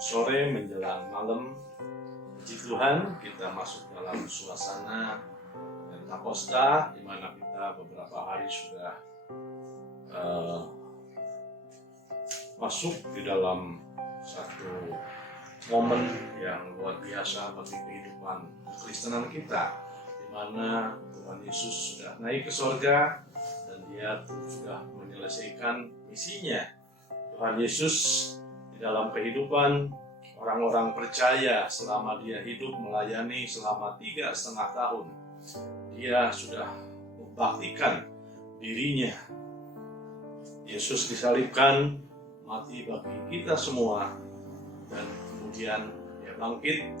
Sore menjelang malam, puji Tuhan kita masuk dalam suasana Pentakosta, di mana kita beberapa hari sudah masuk di dalam satu momen yang luar biasa bagi kehidupan kekristenan kita, di mana Tuhan Yesus sudah naik ke sorga dan Dia sudah menyelesaikan misinya. Tuhan Yesus di dalam kehidupan orang-orang percaya selama Dia hidup melayani selama 3,5 tahun, Dia sudah membaktikan dirinya. Yesus disalibkan, mati bagi kita semua, dan kemudian Dia bangkit.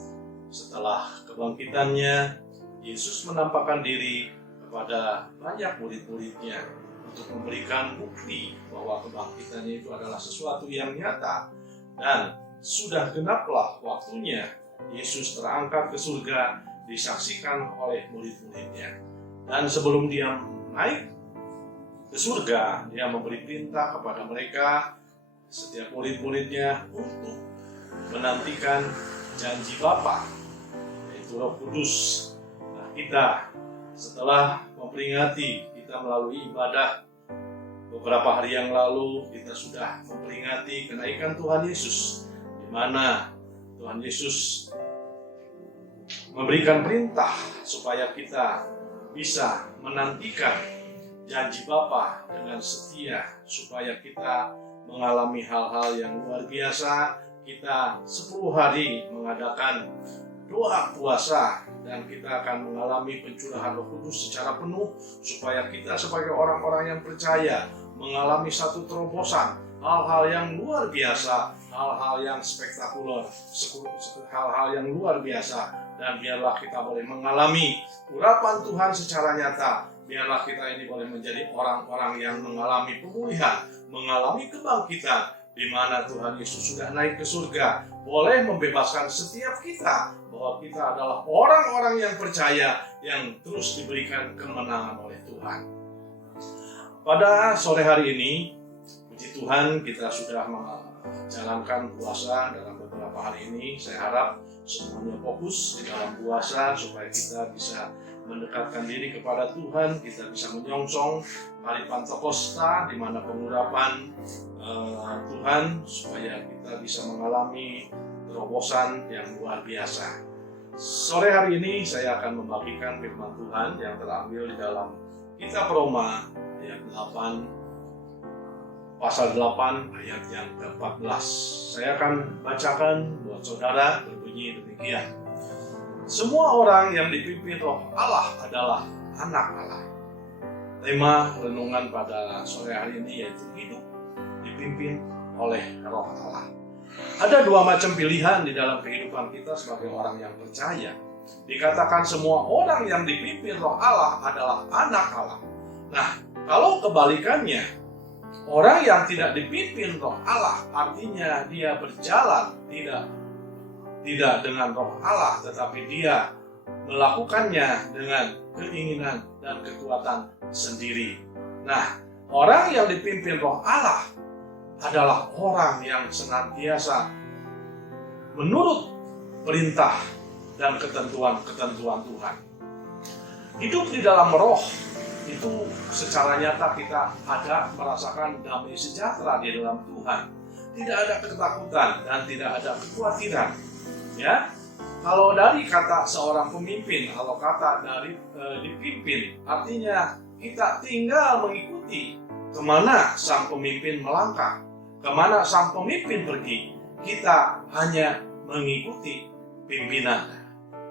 Setelah kebangkitannya, Yesus menampakkan diri kepada banyak murid-muridnya untuk memberikan bukti bahwa kebangkitannya itu adalah sesuatu yang nyata. Dan sudah genaplah waktunya Yesus terangkat ke surga, disaksikan oleh murid-muridnya. Dan sebelum Dia naik ke surga, Dia memberi perintah kepada mereka, setiap murid-muridnya, untuk menantikan janji Bapa, yaitu Roh Kudus. Nah, kita setelah memperingati, kita melalui ibadah beberapa hari yang lalu, kita sudah memperingati kenaikan Tuhan Yesus, di mana Tuhan Yesus memberikan perintah supaya kita bisa menantikan janji Bapa dengan setia, supaya kita mengalami hal-hal yang luar biasa. Kita 10 hari mengadakan doa puasa, dan kita akan mengalami pencurahan Roh Kudus secara penuh, supaya kita sebagai orang-orang yang percaya mengalami satu terobosan, hal-hal yang luar biasa, hal-hal yang spektakuler, hal-hal yang luar biasa. Dan biarlah kita boleh mengalami urapan Tuhan secara nyata. Biarlah kita ini boleh menjadi orang-orang yang mengalami pemulihan, mengalami kebangkitan, di mana Tuhan Yesus sudah naik ke surga, boleh membebaskan setiap kita, bahwa kita adalah orang-orang yang percaya, yang terus diberikan kemenangan oleh Tuhan. Pada sore hari ini, puji Tuhan, kita sudah menjalankan puasa dalam beberapa hari ini. Saya harap semuanya fokus di dalam puasa, supaya kita bisa mendekatkan diri kepada Tuhan, kita bisa menyongsong hari Pentakosta, di mana pengurapan Tuhan, supaya kita bisa mengalami terobosan yang luar biasa. Sore hari ini saya akan membagikan firman Tuhan yang terambil di dalam Kitab Roma ayat 8, pasal 8 ayat yang ke-14. Saya akan bacakan buat saudara, berbunyi demikian. Semua orang yang dipimpin Roh Allah adalah anak Allah. Tema renungan pada sore hari ini yaitu hidup dipimpin oleh Roh Allah. Ada 2 macam pilihan di dalam kehidupan kita sebagai orang yang percaya. Dikatakan semua orang yang dipimpin Roh Allah adalah anak Allah. Nah, kalau kebalikannya, orang yang tidak dipimpin Roh Allah, artinya dia berjalan tidak dengan Roh Allah, tetapi dia melakukannya dengan keinginan dan kekuatan sendiri. Nah, orang yang dipimpin Roh Allah adalah orang yang senantiasa menurut perintah dan ketentuan-ketentuan Tuhan. Hidup di dalam Roh itu secara nyata kita ada merasakan damai sejahtera di dalam Tuhan. Tidak ada ketakutan dan tidak ada kekhawatiran. Ya, kalau dari kata seorang pemimpin, kalau kata dari dipimpin, artinya kita tinggal mengikuti kemana sang pemimpin melangkah, kemana sang pemimpin pergi. Kita hanya mengikuti pimpinan.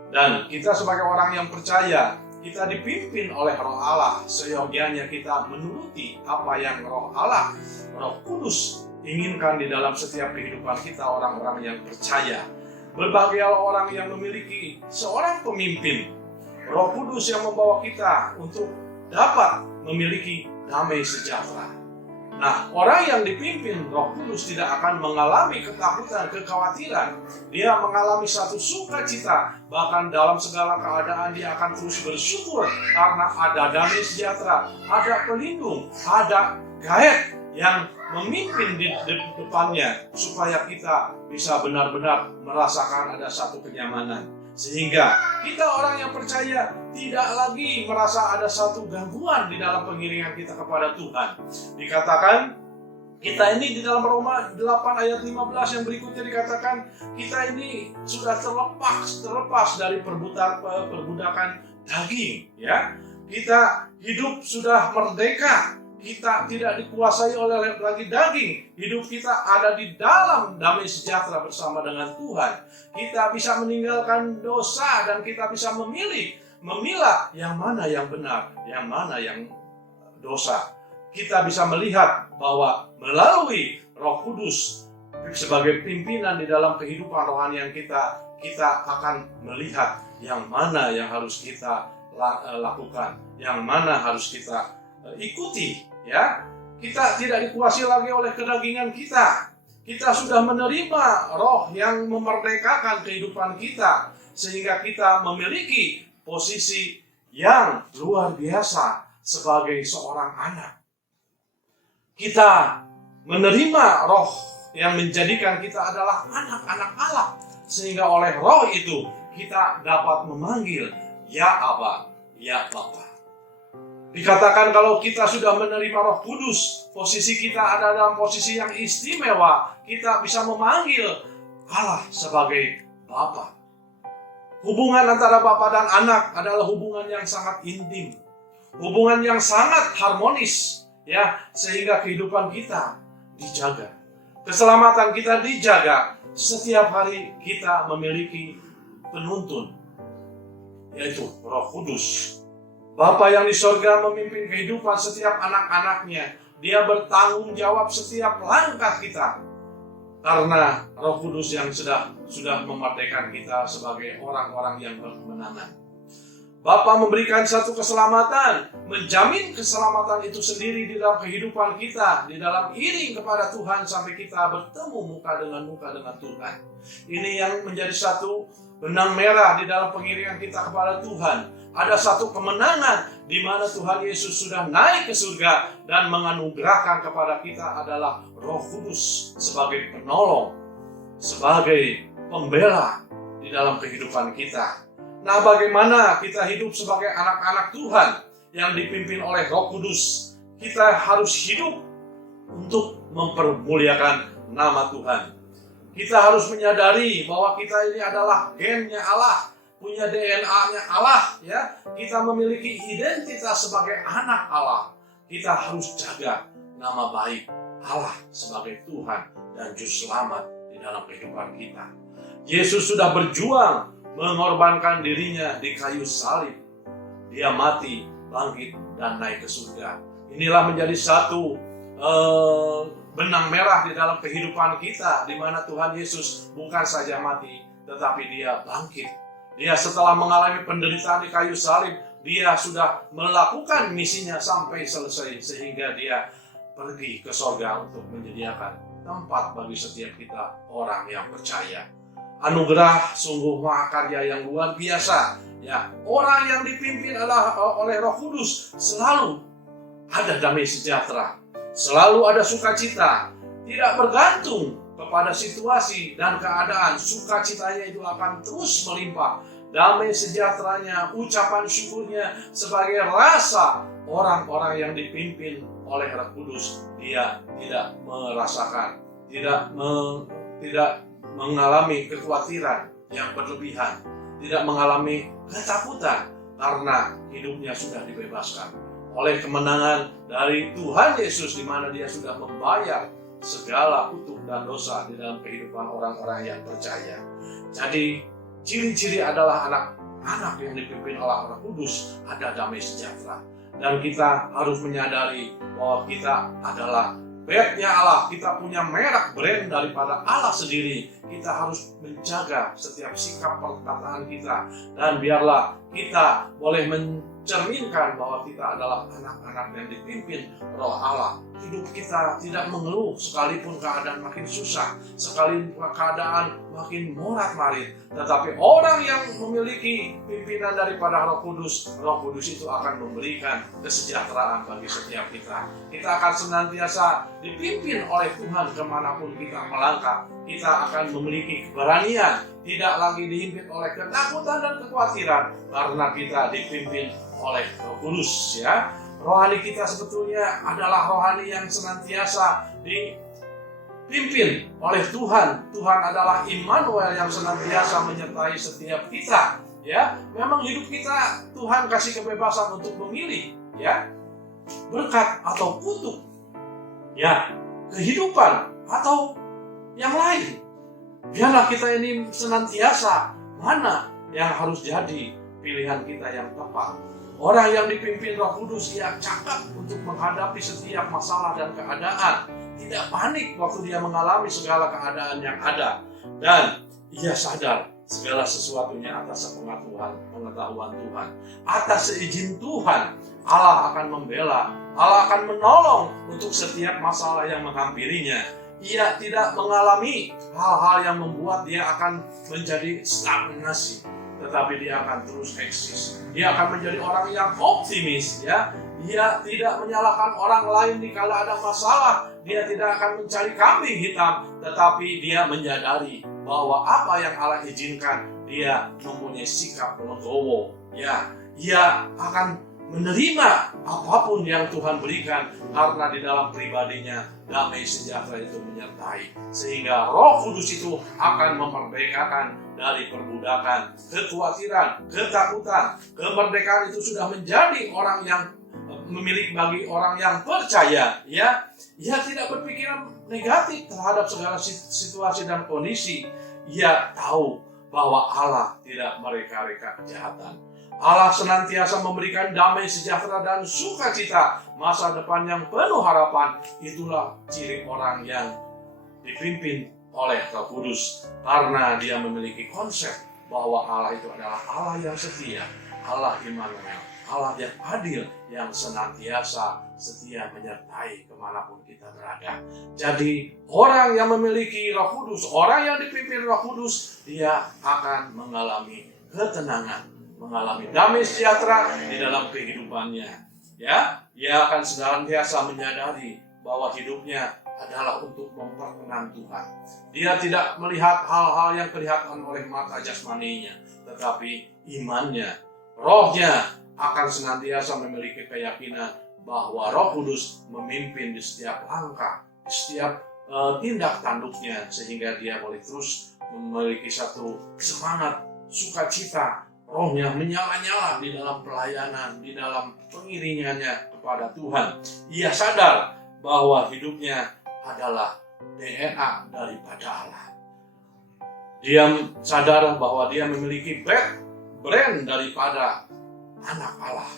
Dan kita sebagai orang yang percaya, kita dipimpin oleh Roh Allah. Seyogianya kita menuruti apa yang Roh Allah, Roh Kudus inginkan di dalam setiap kehidupan kita, orang-orang yang percaya. Berbagai orang yang memiliki seorang pemimpin, Roh Kudus yang membawa kita untuk dapat memiliki damai sejahtera. Nah, orang yang dipimpin Roh Kudus tidak akan mengalami ketakutan, kekhawatiran. Dia mengalami satu sukacita, bahkan dalam segala keadaan dia akan terus bersyukur karena ada damai sejahtera, ada pelindung, ada gaib yang memimpin di depannya, supaya kita bisa benar-benar merasakan ada satu kenyamanan. Sehingga kita orang yang percaya tidak lagi merasa ada satu gangguan di dalam pengiringan kita kepada Tuhan. Dikatakan kita ini di dalam Roma 8 ayat 15 yang berikutnya dikatakan kita ini sudah terlepas dari perbudakan daging, ya. Kita hidup sudah merdeka. Kita tidak dikuasai oleh lagi daging. Hidup kita ada di dalam damai sejahtera bersama dengan Tuhan. Kita bisa meninggalkan dosa dan kita bisa memilah yang mana yang benar, yang mana yang dosa. Kita bisa melihat bahwa melalui Roh Kudus sebagai pimpinan di dalam kehidupan rohani kita akan melihat yang mana yang harus kita lakukan, yang mana harus kita ikuti, ya. Kita tidak dikuasai lagi oleh kedagingan kita. Kita sudah menerima Roh yang memerdekakan kehidupan kita, sehingga kita memiliki posisi yang luar biasa sebagai seorang anak. Kita menerima Roh yang menjadikan kita adalah anak-anak Allah, sehingga oleh Roh itu kita dapat memanggil ya Aba, ya Bapa. Dikatakan kalau kita sudah menerima Roh Kudus, posisi kita ada dalam posisi yang istimewa. Kita bisa memanggil Allah sebagai Bapa. Hubungan antara Bapa dan anak adalah hubungan yang sangat intim, hubungan yang sangat harmonis, ya, sehingga kehidupan kita dijaga, keselamatan kita dijaga. Setiap hari kita memiliki penuntun, yaitu Roh Kudus. Bapa yang di sorga memimpin kehidupan setiap anak-anaknya. Dia bertanggung jawab setiap langkah kita. Karena Roh Kudus yang sudah memerdekakan kita sebagai orang-orang yang berkemenangan. Bapa memberikan satu keselamatan, menjamin keselamatan itu sendiri di dalam kehidupan kita, di dalam iring kepada Tuhan sampai kita bertemu muka dengan Tuhan. Ini yang menjadi satu benang merah di dalam pengiringan kita kepada Tuhan. Ada satu kemenangan di mana Tuhan Yesus sudah naik ke surga dan menganugerahkan kepada kita adalah Roh Kudus sebagai penolong, sebagai pembela di dalam kehidupan kita. Nah, bagaimana kita hidup sebagai anak-anak Tuhan yang dipimpin oleh Roh Kudus? Kita harus hidup untuk mempermuliakan nama Tuhan. Kita harus menyadari bahwa kita ini adalah gennya Allah, punya DNA-nya Allah, ya. Kita memiliki identitas sebagai anak Allah. Kita harus jaga nama baik Allah sebagai Tuhan dan Juru Selamat di dalam kehidupan kita. Yesus sudah berjuang mengorbankan dirinya di kayu salib. Dia mati, bangkit, dan naik ke surga. Inilah menjadi satu benang merah di dalam kehidupan kita, di mana Tuhan Yesus bukan saja mati, tetapi dia bangkit. Dia setelah mengalami penderitaan di kayu salib, dia sudah melakukan misinya sampai selesai, sehingga dia pergi ke sorga untuk menyediakan tempat bagi setiap kita orang yang percaya. Anugerah sungguh mahakarya yang luar biasa, ya. Orang yang dipimpin oleh Roh Kudus selalu ada damai sejahtera, selalu ada sukacita, tidak bergantung kepada situasi dan keadaan. Sukacitanya itu akan terus melimpah. Damai sejahteranya, ucapan syukurnya sebagai rasa orang-orang yang dipimpin oleh Roh Kudus. Dia tidak merasakan, tidak mengalami kekhawatiran yang berlebihan, tidak mengalami ketakutan, karena hidupnya sudah dibebaskan oleh kemenangan dari Tuhan Yesus, di mana dia sudah membayar segala kutuk dan dosa di dalam kehidupan orang-orang yang percaya. Jadi ciri-ciri adalah anak-anak yang dipimpin oleh Roh Kudus ada damai sejahtera, dan kita harus menyadari bahwa kita adalah brandnya Allah. Kita punya merek brand daripada Allah sendiri. Kita harus menjaga setiap sikap perkataan kita, dan biarlah kita boleh mencerminkan bahwa kita adalah anak-anak yang dipimpin Roh Allah. Hidup kita tidak mengeluh sekalipun keadaan makin susah, sekalipun keadaan makin morat-marit. Tetapi orang yang memiliki pimpinan daripada Roh Kudus itu akan memberikan kesejahteraan bagi setiap kita. Kita akan senantiasa dipimpin oleh Tuhan kemanapun kita melangkah. Kita akan memiliki keberanian, tidak lagi dihimpit oleh ketakutan dan kekhawatiran, karena kita dipimpin oleh Roh Kudus, ya. Rohani kita sebetulnya adalah rohani yang senantiasa dipimpin oleh Tuhan. Tuhan adalah Immanuel yang senantiasa menyertai setiap kita, ya. Memang hidup kita Tuhan kasih kebebasan untuk memilih, ya, berkat atau kutuk, ya, kehidupan atau yang lain. Biarlah kita ini senantiasa mana yang harus jadi pilihan kita yang tepat. Orang yang dipimpin Roh Kudus, ia cakap untuk menghadapi setiap masalah dan keadaan. Tidak panik waktu dia mengalami segala keadaan yang ada. Dan ia sadar segala sesuatunya atas pengetahuan Tuhan. Atas seizin Tuhan, Allah akan membela, Allah akan menolong untuk setiap masalah yang menghampirinya. Ia tidak mengalami hal-hal yang membuat dia akan menjadi stagnasi, tetapi dia akan terus eksis. Dia akan menjadi orang yang optimis, ya. Dia tidak menyalahkan orang lain dikala ada masalah. Dia tidak akan mencari kambing hitam, tetapi dia menyadari bahwa apa yang Allah izinkan, dia mempunyai sikap legowo, ya. Ia akan menerima apapun yang Tuhan berikan, karena di dalam pribadinya damai sejahtera itu menyertai, sehingga Roh Kudus itu akan memerdekakan dari perbudakan, kekhawatiran, ketakutan. Kemerdekaan itu sudah menjadi orang yang memiliki bagi orang yang percaya, ya. Ia tidak berpikiran negatif terhadap segala situasi dan kondisi. Ia tahu bahwa Allah tidak mereka-reka kejahatan. Allah senantiasa memberikan damai sejahtera dan sukacita, masa depan yang penuh harapan. Itulah ciri orang yang dipimpin oleh Roh Kudus, karena dia memiliki konsep bahwa Allah itu adalah Allah yang setia, Allah Immanuel, Allah yang adil, yang senantiasa setia menyertai kemanapun kita berada. Jadi orang yang memiliki Roh Kudus, orang yang dipimpin Roh Kudus, dia akan mengalami ketenangan, mengalami damai sejahtera di dalam kehidupannya, ya. Ia akan senantiasa menyadari bahwa hidupnya adalah untuk memperkenan Tuhan. Dia tidak melihat hal-hal yang kelihatan oleh mata jasmaninya, tetapi imannya, rohnya akan senantiasa memiliki keyakinan bahwa Roh Kudus memimpin di setiap langkah, di setiap tindak tanduknya, sehingga dia boleh terus memiliki satu semangat, sukacita. Rohnya menyala-nyala di dalam pelayanan, di dalam pengiringannya kepada Tuhan. Ia sadar bahwa hidupnya adalah DNA daripada Allah. Dia sadar bahwa dia memiliki brand daripada anak Allah.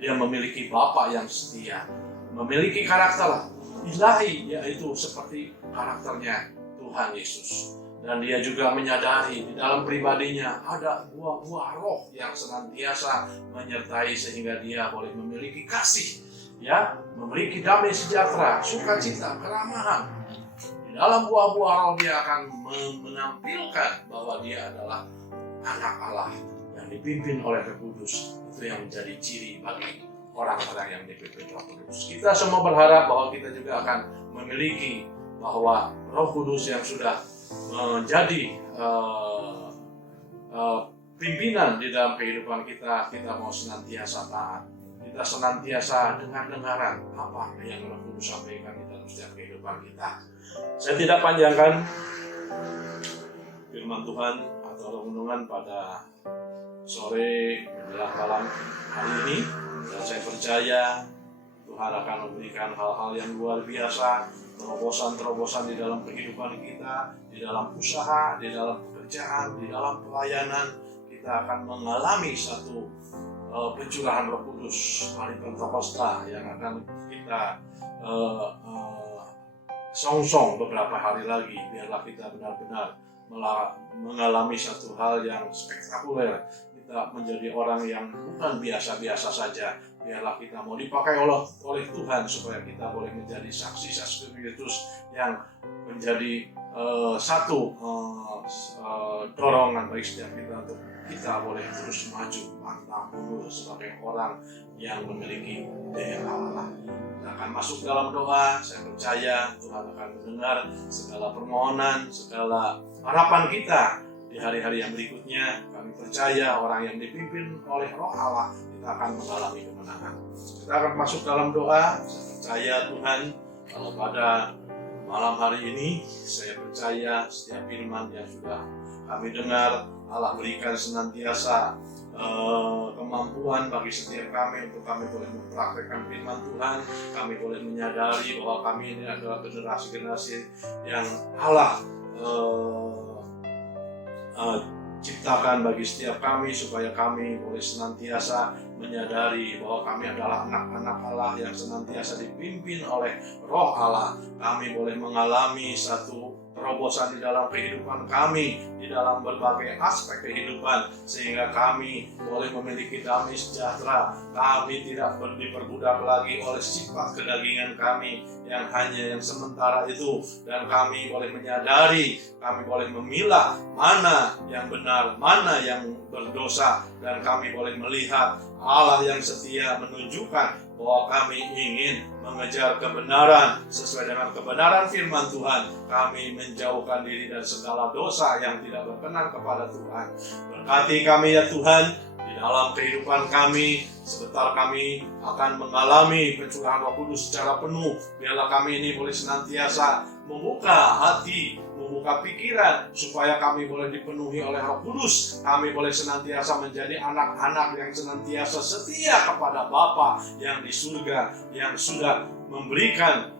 Dia memiliki Bapa yang setia, memiliki karakter ilahi, yaitu seperti karakternya Tuhan Yesus. Dan dia juga menyadari di dalam pribadinya ada buah-buah roh yang senantiasa menyertai, sehingga dia boleh memiliki kasih, ya, memiliki damai sejahtera, sukacita, keramahan. Di dalam buah-buah roh dia akan menampilkan bahwa dia adalah anak Allah yang dipimpin oleh Roh Kudus. Itu yang menjadi ciri bagi orang-orang yang dipimpin Roh Kudus. Kita semua berharap bahwa kita juga akan memiliki bahwa Roh Kudus yang sudah menjadi pimpinan di dalam kehidupan kita. Kita mau senantiasa taat, kita senantiasa dengar-dengaran apa yang Roh Kudus sampaikan di dalam setiap kehidupan kita. Saya tidak panjangkan firman Tuhan atau renungan pada sore menjelang malam hari ini, dan saya percaya Tuhan akan memberikan hal-hal yang luar biasa, terobosan-terobosan di dalam kehidupan kita, di dalam usaha, di dalam pekerjaan, di dalam pelayanan. Kita akan mengalami satu pencurahan Roh Kudus, hari Pentakosta yang akan kita songsong beberapa hari lagi. Biarlah kita benar-benar mengalami satu hal yang spektakuler. Kita menjadi orang yang bukan biasa-biasa saja. Biarlah kita mau dipakai oleh Tuhan supaya kita boleh menjadi saksi-saksi Kristus yang menjadi satu dorongan bagi setiap kita untuk kita boleh terus maju pantang mundur sebagai orang yang memiliki daya Allah. Kita akan masuk dalam doa. Saya percaya Tuhan akan mendengar segala permohonan, segala harapan kita di hari-hari yang berikutnya. Kami percaya orang yang dipimpin oleh Roh Allah kita akan mengalami kemenangan. Kita akan masuk dalam doa. Saya percaya Tuhan kalau pada malam hari ini saya percaya setiap firman yang sudah kami dengar Allah berikan senantiasa kemampuan bagi setiap kami untuk kami boleh mempraktekkan firman Tuhan. Kami boleh menyadari bahwa kami ini adalah generasi-generasi yang Allah ciptakan bagi setiap kami supaya kami boleh senantiasa menyadari bahwa kami adalah anak-anak Allah yang senantiasa dipimpin oleh Roh Allah. Kami boleh mengalami satu terobosan di dalam kehidupan kami, di dalam berbagai aspek kehidupan, sehingga kami boleh memiliki damai sejahtera. Kami tidak diperbudak lagi oleh sifat kedagingan kami yang hanya yang sementara itu, dan kami boleh menyadari, kami boleh memilah mana yang benar, mana yang berdosa, dan kami boleh melihat Allah yang setia menunjukkan bahwa kami ingin mengejar kebenaran sesuai dengan kebenaran firman Tuhan. Kami menjauhkan diri dari segala dosa yang tidak berkenan kepada Tuhan. Berkati kami ya Tuhan di dalam kehidupan kami. Sebentar kami akan mengalami pencurahan Roh Kudus secara penuh. Biarlah kami ini boleh senantiasa membuka hati, membuka pikiran, supaya kami boleh dipenuhi oleh Roh Kudus. Kami boleh senantiasa menjadi anak-anak yang senantiasa setia kepada Bapa yang di surga, yang sudah memberikan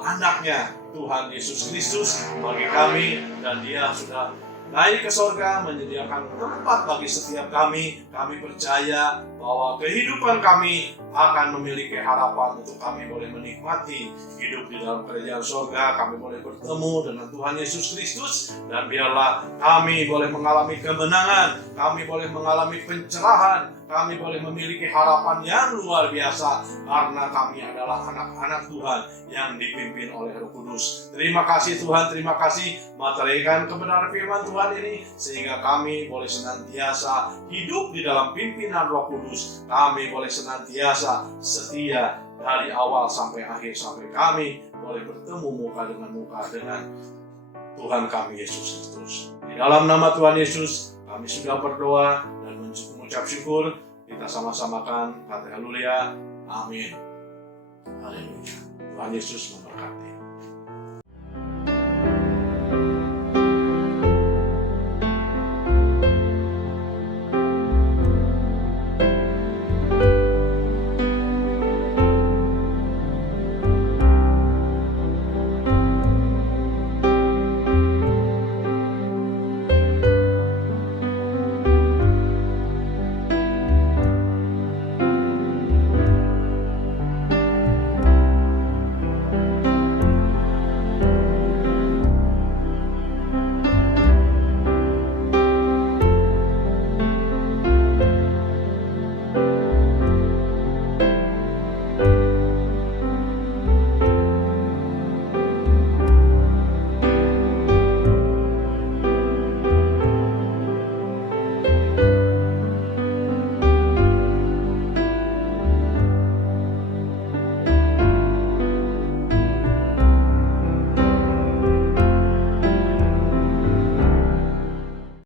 anaknya Tuhan Yesus Kristus bagi kami, dan Dia sudah naik ke sorga menyediakan tempat bagi setiap kami. Kami percaya bahwa kehidupan kami akan memiliki harapan untuk kami boleh menikmati hidup di dalam kerajaan sorga. Kami boleh bertemu dengan Tuhan Yesus Kristus, dan biarlah kami boleh mengalami kemenangan, kami boleh mengalami pencerahan, kami boleh memiliki harapan yang luar biasa karena kami adalah anak-anak Tuhan yang dipimpin oleh Roh Kudus. Terima kasih Tuhan, terima kasih materikan kebenaran firman Tuhan ini sehingga kami boleh senantiasa hidup di dalam pimpinan Roh Kudus. Kami boleh senantiasa setia dari awal sampai akhir, sampai kami boleh bertemu muka dengan Tuhan kami Yesus Kristus. Di dalam nama Tuhan Yesus kami sudah berdoa dan mengucap syukur. Kita sama-samakan kata haleluya. Amin. Haleluya. Tuhan Yesus